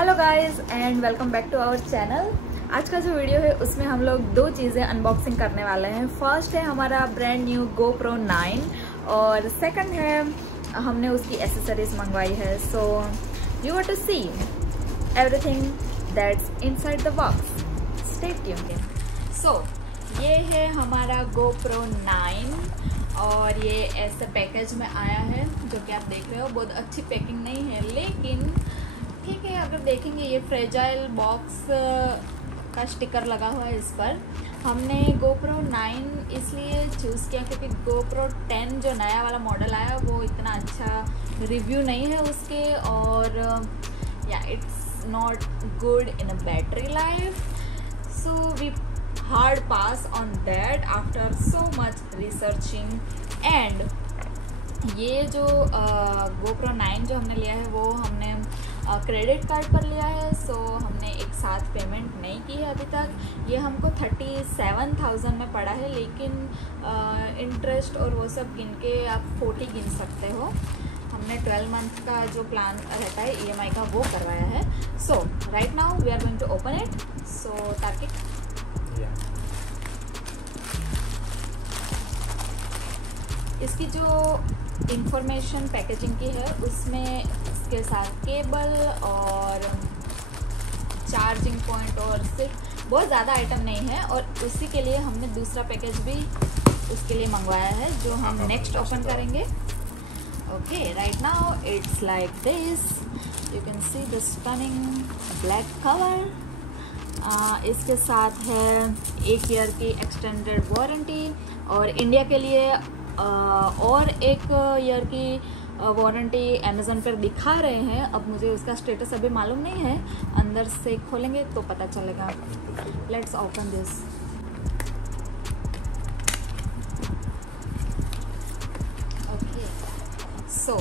Hello guys and welcome back to our channel. आज का जो वीडियो है उसमें हम लोग दो चीज़ें अनबॉक्सिंग करने वाले हैं। फर्स्ट है हमारा ब्रांड न्यू GoPro 9 और सेकंड है हमने उसकी एसेसरीज मंगवाई है। So you want to see everything that's inside the box. Stay tuned. So ये है हमारा GoPro 9 और ये ऐसे पैकेज में आया है जो कि आप देख रहे हो। बहुत अच्छी पैकिंग नहीं है लेकिन ठीक है। अगर देखेंगे ये फ्रेजाइल बॉक्स का स्टिकर लगा हुआ है इस पर। हमने GoPro 9 इसलिए चूज़ किया क्योंकि GoPro 10 जो नया वाला मॉडल आया वो इतना अच्छा रिव्यू नहीं है उसके, और या it's not good in a battery life. So we hard pass on that after so much researching. And ये जो GoPro 9 जो हमने लिया है वो हमने क्रेडिट कार्ड पर लिया है। सो हमने एक साथ पेमेंट नहीं की है अभी तक। ये हमको 37,000 में पड़ा है, लेकिन इंटरेस्ट और वो सब गिन के आप 40 गिन सकते हो। हमने 12 मंथ का जो प्लान रहता है EMI का वो करवाया है। So right now we are going to open it. So ताकि इसकी जो इंफॉर्मेशन पैकेजिंग की है उसमें इसके साथ केबल और चार्जिंग पॉइंट और सिर्फ बहुत ज़्यादा आइटम नहीं है, और उसी के लिए हमने दूसरा पैकेज भी उसके लिए मंगवाया है जो हम नेक्स्ट ओपन करेंगे। Okay, right now it's like this. You can see the stunning black cover. इसके साथ है 1 ईयर की एक्सटेंडेड वारंटी, और इंडिया के लिए और 1 ईयर की वारंटी अमेज़न पर दिखा रहे हैं। अब मुझे उसका स्टेटस अभी मालूम नहीं है, अंदर से खोलेंगे तो पता चलेगा। Let's open this. ओके, सो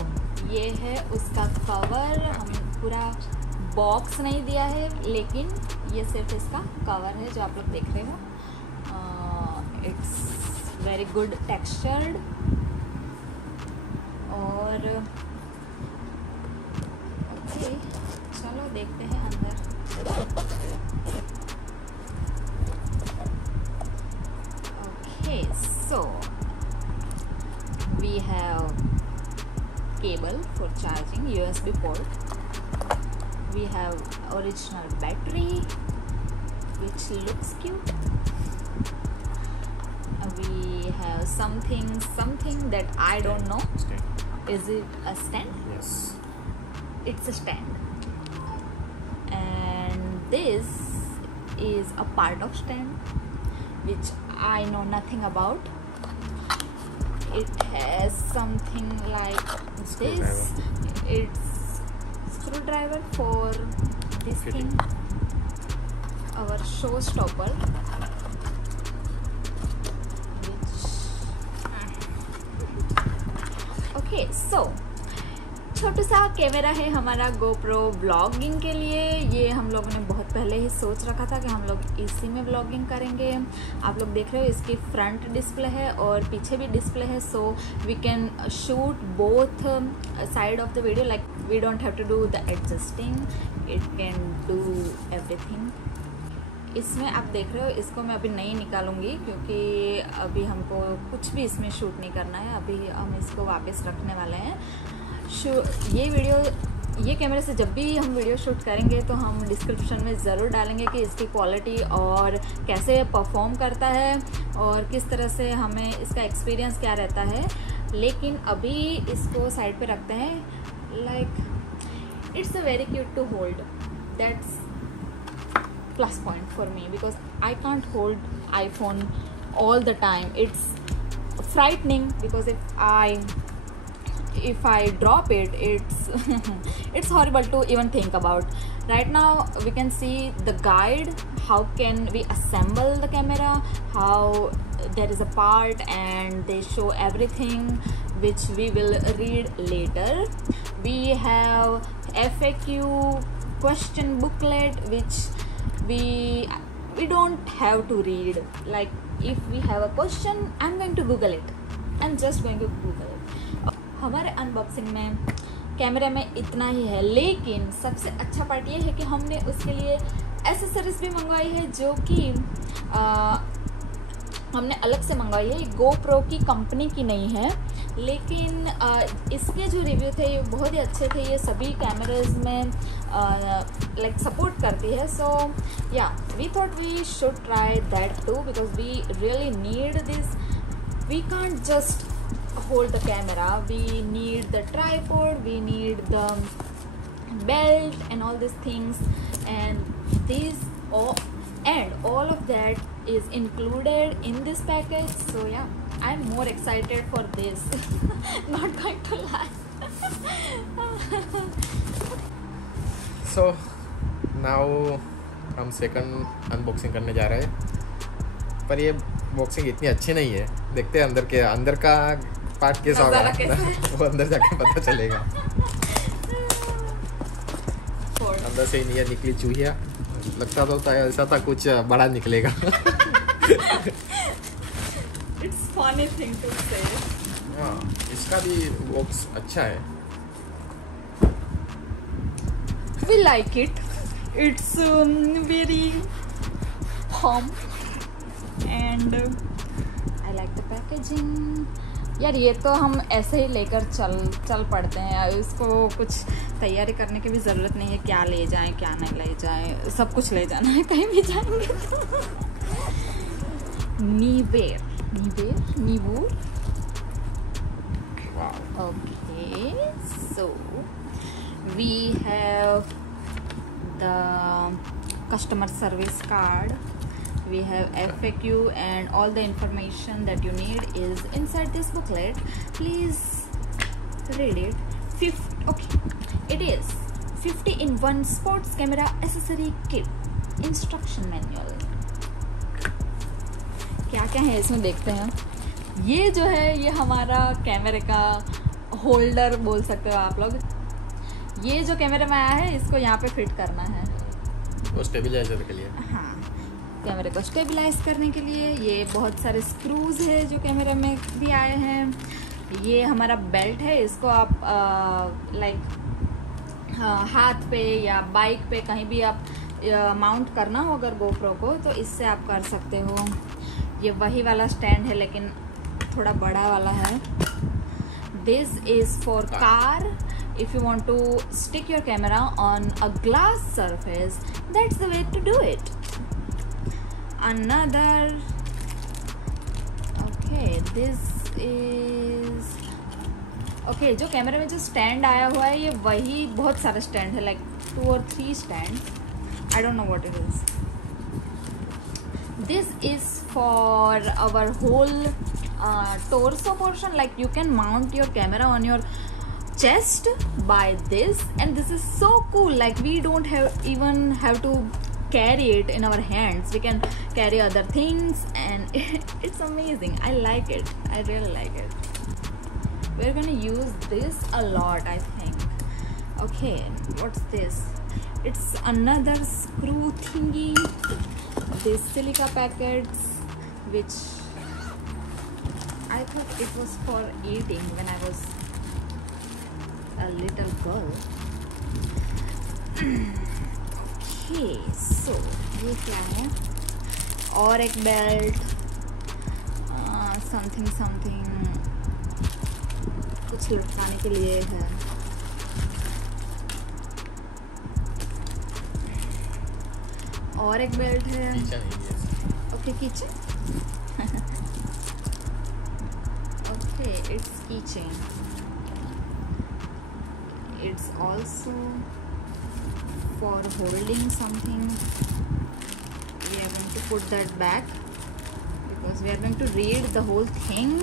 ये है उसका कवर। हम पूरा बॉक्स नहीं दिया है लेकिन ये सिर्फ इसका कवर है जो आप लोग देख रहे हो। It's very good textured. और ओके, चलो देखते हैं अंदर। Okay, so we have cable for charging, USB port. We have original battery which looks cute. We have something that I don't know. Stand. Is it a stand? Yes. It's a stand. And this is a part of stand which I know nothing about. It has something like this. It's screwdriver for this Fitting. thing. Our showstopper. Okay, so छोटा सा camera है हमारा GoPro blogging के लिए। ये हम लोगों ने बहुत पहले ही सोच रखा था कि हम लोग इसी में ब्लॉगिंग करेंगे। आप लोग देख रहे हो इसकी फ्रंट डिस्प्ले है और पीछे भी डिस्प्ले है। So we can shoot both side of the video, like we don't have to do the adjusting, it can do everything. इसमें आप देख रहे हो, इसको मैं अभी नहीं निकालूंगी क्योंकि अभी हमको कुछ भी इसमें शूट नहीं करना है। अभी हम इसको वापस रखने वाले हैं। ये कैमरे से जब भी हम वीडियो शूट करेंगे तो हम डिस्क्रिप्शन में ज़रूर डालेंगे कि इसकी क्वालिटी और कैसे परफॉर्म करता है और किस तरह से हमें इसका एक्सपीरियंस क्या रहता है। लेकिन अभी इसको साइड पे रखते हैं। Like it's a very cute to hold, that's plus point for me because I can't hold iPhone all the time. It's frightening because if I drop it, it's horrible to even think about. Right now we can see the guide, how can we assemble the camera, how there is a part and they show everything which we will read later. We have FAQ question booklet which we don't have to read. Like if we have a question, I'm going to Google it. I'm just going to Google it. हमारे unboxing में कैमरे में इतना ही है, लेकिन सबसे अच्छा part ये है कि हमने उसके लिए एसेसरीज भी मंगवाई है जो कि हमने अलग से मंगवाई है। GoPro की कंपनी की नहीं है, लेकिन इसके जो रिव्यू थे ये बहुत ही अच्छे थे। ये सभी कैमराज में लाइक सपोर्ट करती है। So yeah we thought we should try that too because we really need this. We can't just hold the camera, we need the tripod, we need the belt and all these things, and all of that is included in this package. So yeah, I'm more excited for this. Not going to lie. So now हम second unboxing करने जा रहे हैं, पर ये boxing इतनी अच्छी नहीं है। देखते हैं अंदर का पार्ट कैसा होगा, वो अंदर जाके पता चलेगा। अंदर से ही निकली चूहिया, लगता तो था ऐसा था कुछ बड़ा निकलेगा। It's funny thing to say. हाँ, इसका भी बॉक्स अच्छा है। We like it. It's very home and I like the packaging. यार ये तो हम ऐसे ही लेकर चल पड़ते हैं, इसको कुछ तैयारी करने की भी ज़रूरत नहीं है। क्या ले जाएं क्या नहीं ले जाएं, सब कुछ ले जाना है कहीं भी जाएंगे तो। नीवू okay, so we have the customer service card. We have FAQ and all the information that you need is inside this booklet. Please read it. Okay, it is 50-in-1 sports camera accessory kit instruction manual. क्या क्या है इसमें देखते हैं। ये जो है ये हमारा कैमरे का होल्डर बोल सकते हो आप लोग। ये जो कैमरे में आया है इसको यहाँ पे फिट करना है, वो स्टेबलाइजर के लिए। हाँ, कैमरे को स्टेबलाइज करने के लिए। ये बहुत सारे स्क्रूज है जो कैमरे में भी आए हैं। ये हमारा बेल्ट है, इसको आप लाइक हाथ पे या बाइक पे कहीं भी आप माउंट करना हो अगर GoPro को, तो इससे आप कर सकते हो। ये वही वाला स्टैंड है लेकिन थोड़ा बड़ा वाला है। This is for car. If you want to stick your camera on a glass surface, that's the way to do it. Another, okay, this is okay. जो कैमरे में जो स्टैंड आया हुआ है ये वही बहुत सारे स्टैंड है, like 2 or 3 stand. I don't know what it is. This is for our whole torso portion. Like you can mount your camera on your chest by this, and this is so cool. Like we don't even have to carry it in our hands. We can carry other things and it's amazing. I like it. I really like it. We're gonna use this a lot, I think. Okay, what's this? It's another screw thingy. These silica packets, which I thought it was for eating when I was a little girl. Okay, so ये क्या है? और एक belt, something कुछ लटकाने के लिए है। और एक बेल्ट है। Okay, keychain. Okay, it's keychain. It's also for holding something. We are going to put that back because we are going to read the whole thing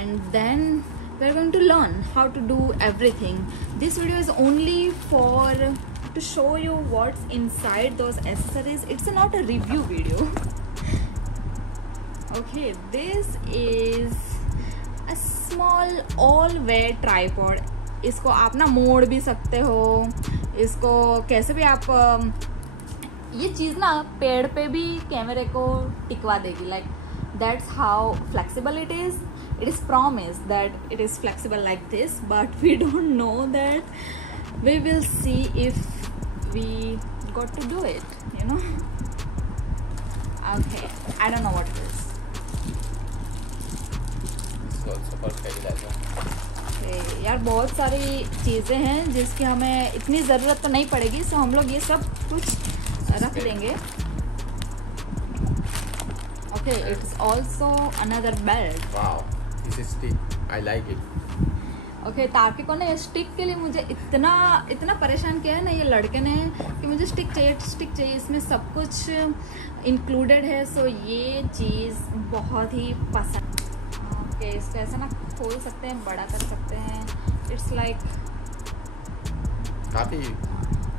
and then we are going to learn how to do everything. This video is only for to show you what's inside those accessories. It's not a review video. Okay, this is a small all-wear tripod. इसको आप ना मोड़ भी सकते हो, इसको कैसे भी आप ये चीज़ ना पेड़ पे भी कैमरे को टिकवा देगी. Like that's how flexible it is. it is promised that it is flexible like this, but we don't know that. We will see if we got to do it, you know. Okay, I don't know what it is. Okay, यार बहुत सारी चीज़ें हैं जिसकी हमें इतनी ज़रूरत तो नहीं पड़ेगी, सो हम लोग ये सब कुछ रख देंगे. Okay, it's also another belt. Wow, this is stick. I like it. Okay, तार्किक को ना स्टिक के लिए मुझे इतना परेशान किया है ना ये लड़के ने कि मुझे स्टिक चाहिए. इसमें सब कुछ इंक्लूडेड है, सो ये चीज़ बहुत ही पसंद. ओके, इसको ऐसा ना खोल सकते हैं, बड़ा कर सकते हैं. इट्स लाइक काफ़ी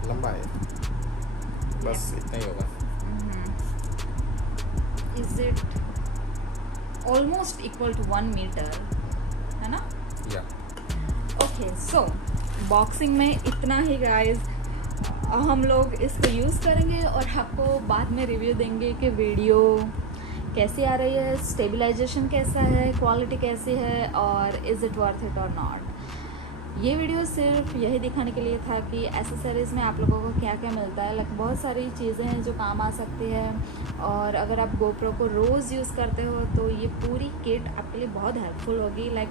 लंबा है, बस इतना ही होगा. Is it almost equal to 1 meter, है ना? Yeah. Okay, so बॉक्सिंग में इतना ही गाइस. हम लोग इसको यूज़ करेंगे और आपको बाद में रिव्यू देंगे कि वीडियो कैसी आ रही है, स्टेबलाइजेशन कैसा है, क्वालिटी कैसी है, और इज़ इट वर्थ इट और नॉट. ये वीडियो सिर्फ यही दिखाने के लिए था कि एसेसरीज़ में आप लोगों को क्या क्या मिलता है. लाइक बहुत सारी चीज़ें हैं जो काम आ सकती है, और अगर आप GoPro को रोज़ यूज़ करते हो तो ये पूरी किट आपके लिए बहुत हेल्पफुल होगी. Like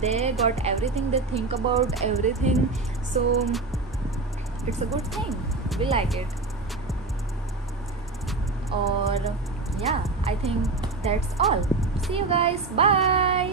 they got everything, they think about everything, so it's a good thing. We like it. और yeah, I think that's all. See you guys. Bye.